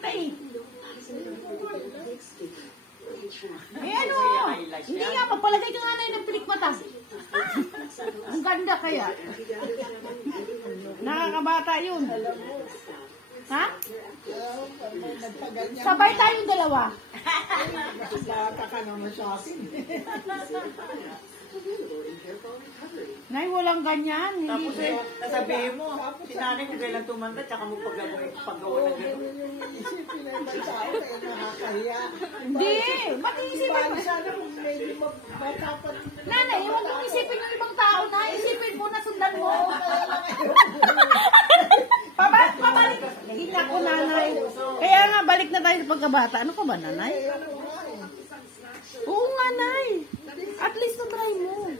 kita eh. Eh ano? Hindi nga, magpalagay ka nga na ng pilik mata. Ang ganda kaya. Nakakabata yun. Ha? Sabay tayong dalawa. Bata ka naman sa akin. Nay, walang ganyan. Tapos sasabihin mo, sinanay ko kailan tumanda, tsaka mo paggawa ng gano'n. Isipin na ibang tao na nakakahiya. Hindi. Ba't iisipin mo? Sana kung medyo matapat. Nanay, huwag mong isipin yung ibang tao na. Isipin mo na sundan mo. Pabalik. Hindi ko, nanay. Kaya nga, balik na tayo sa pagkabata. Ano ka ba, nanay? Oo nga, nay. At least na-try mo.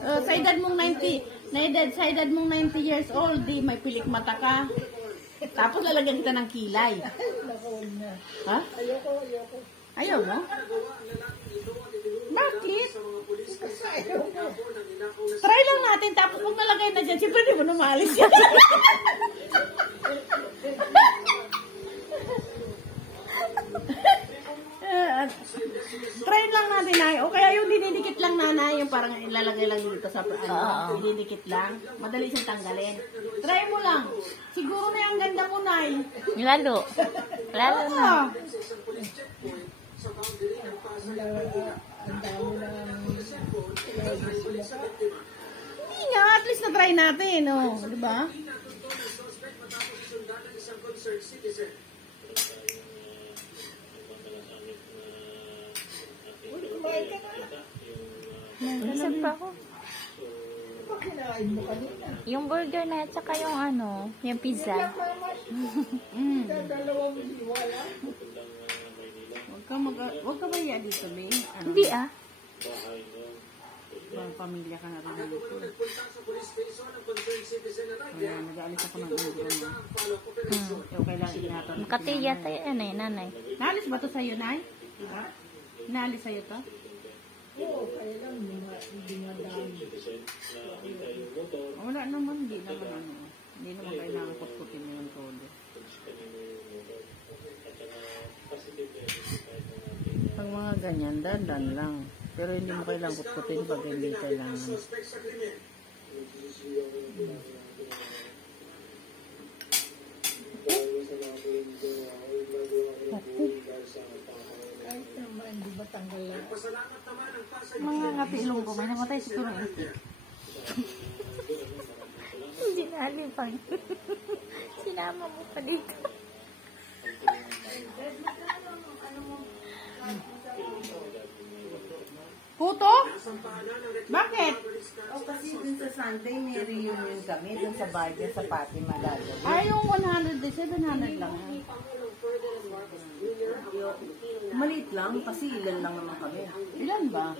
Sa edad mong 90 years old, di may pilik mata ka. Tapos lalagyan kita ng kilay. Ha? Ayaw mo? Bakit? Try lang natin, tapos kung nalagay na dyan, siyempre di mo na maalis yan. Try lang natin, Nay. O kaya yung dinidikit lang, nanay, yung parang ilalagay lang dito sa dinidikit lang. Madali siyang tanggalin. Try mo lang. Siguro na yung ganda mo, Nay. Lalo. Lalo na. Ang dami na Hindi nga, at least na-try natin, oh. Diba? Isip pa ako. kinain mo kanina. Yung burger na at saka yung ano, yung pizza. Dalawang wala. Huwag ka maya dito, May. Ano? Hindi ah. Pamilya ka na rin dito. Kaya nag-aalis ako ng ulo mo. Okay lang ingatan. Makatiya tayo ano eh, nanay. Naalis ba to sa'yo, Nay? Diba? Naalis sa'yo to? Oo, kaya lang hindi madami. Wala naman, hindi naman ano. Hindi naman kailangan kutkutin mo yung todo. Pag mga ganyan, dandan lang. Pero hindi mo kailangan kutkutin pag hindi kailangan. Kahit naman, di ba tanggal lang? Mga kapilong ko, may namatay siguro ng itik. Hindi na alipang. Sinama mo pa dito. Puto? Bakit? O kasi dun sa Sunday, may reunion kami dun sa bahay niya sa Fatima Lalo. Ay, yung 100, 700 lang. Maliit lang kasi ilan lang naman kami. Ilan ba?